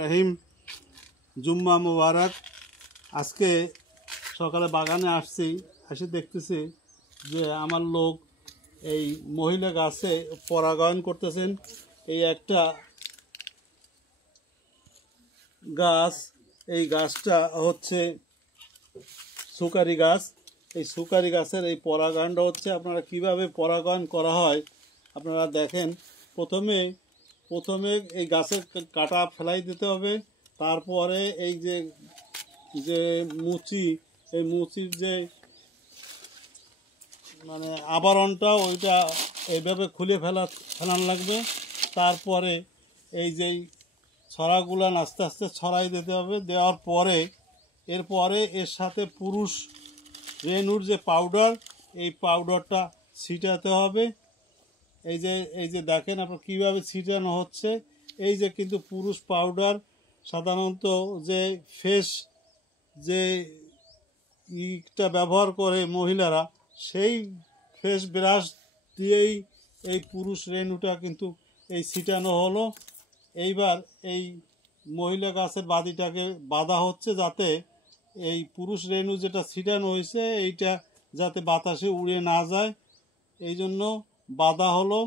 রহিম, জুম্মা মুবারক। আজকে সকালে বাগানে আসি দেখতেছি যে আমার লোক এই মহিলা গাছে পরাগায়ন করতেছেন। এই একটা গাছ, এই গাছটা হচ্ছে সুকারি গাছ। এই সুকারি গাছের এই পরাগায়নটা হচ্ছে, আপনারা কিভাবে পরাগায়ন করা হয় আপনারা দেখেন। প্রথমে এই গাছের কাটা ফেলাই দিতে হবে। তারপরে এই যে মুচি, এই মুচির যে মানে আবরণটা, ওইটা এইভাবে খুলে ফেলান লাগবে। তারপরে এই যে ছড়াগুলান আস্তে আস্তে ছড়াই দিতে হবে। দেওয়ার পরে এরপরে এর সাথে পুরুষ রেণুর যে পাউডার, এই পাউডারটা ছিটাতে হবে। এই যে দেখেন আপনার কীভাবে ছিটানো হচ্ছে। এই যে কিন্তু পুরুষ পাউডার সাধারণত যে যে ইটা ব্যবহার করে মহিলারা, সেই ফেস ব্রাশ দিয়েই এই পুরুষ রেণুটা কিন্তু এই ছিটানো হলো। এইবার এই মহিলা গাছের বাদিটাকে বাঁধা হচ্ছে, যাতে এই পুরুষ রেণু যেটা ছিটানো হয়েছে এইটা যাতে বাতাসে উড়ে না যায়, এই জন্য বাঁধা হলো।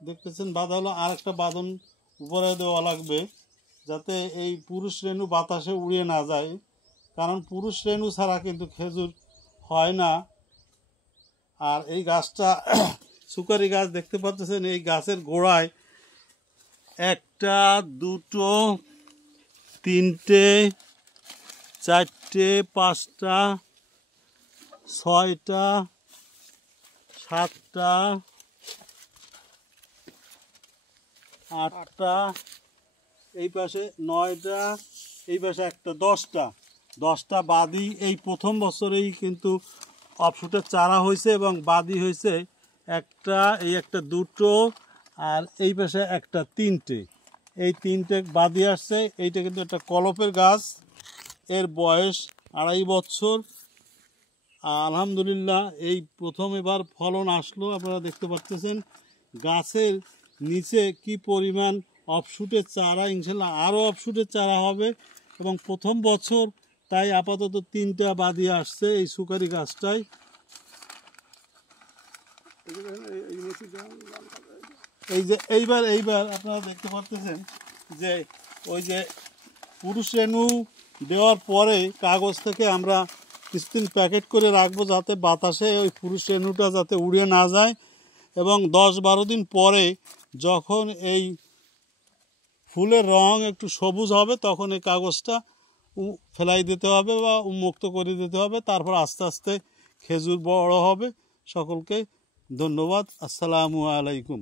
দেখতেছেন বাঁধা হলো। আর একটা বাঁধন উপরে দেওয়া লাগবে, যাতে এই পুরুষ রেণু বাতাসে উড়ে না যায়, কারণ পুরুষ রেণু ছাড়া কিন্তু খেজুর হয় না। আর এই গাছটা সুকারি গাছ দেখতে পাচ্ছেন, এই গাছের গোড়ায় একটা, দুটো, তিনটে, চারটে, পাঁচটা, ছয়টা, সাতটা, আটটা, এই পাশে নয়টা, এই পাশে একটা, 10টা বাদি এই প্রথম বছরেই কিন্তু অফশুটের চারা হয়েছে এবং বাদি হয়েছে একটা, এই একটা, দুটো, আর এই পাশে একটা, তিনটে। এই তিনটে বাদি আসছে। এইটা কিন্তু একটা কলপের গাছ, এর বয়স 2.5 বছর। আলহামদুলিল্লাহ এই প্রথম এবার ফলন আসলো। আপনারা দেখতে পাচ্ছেন গাছের নিচে কি পরিমাণ অফশুটের চারা, ইনশাল্লাহ আরও অফশুটের চারা হবে। এবং প্রথম বছর তাই আপাতত 3টা বাদি আসছে এই সুকারি গাছটায়। এইবার আপনারা দেখতে পাচ্ছেন যে ওই যে পুরুষ রেণু দেওয়ার পরে কাগজ থেকে আমরা কিছুদিন প্যাকেট করে রাখবো, যাতে বাতাসে ওই পুরুষ রেণুটা যাতে উড়ে না যায়। এবং 10-12 দিন পরে যখন এই ফুলের রং একটু সবুজ হবে, তখন এই কাগজটা ফেলাই দিতে হবে বা উন্মুক্ত করে দিতে হবে। তারপর আস্তে আস্তে খেজুর বড় হবে। সকলকে ধন্যবাদ। আসসালামু আলাইকুম।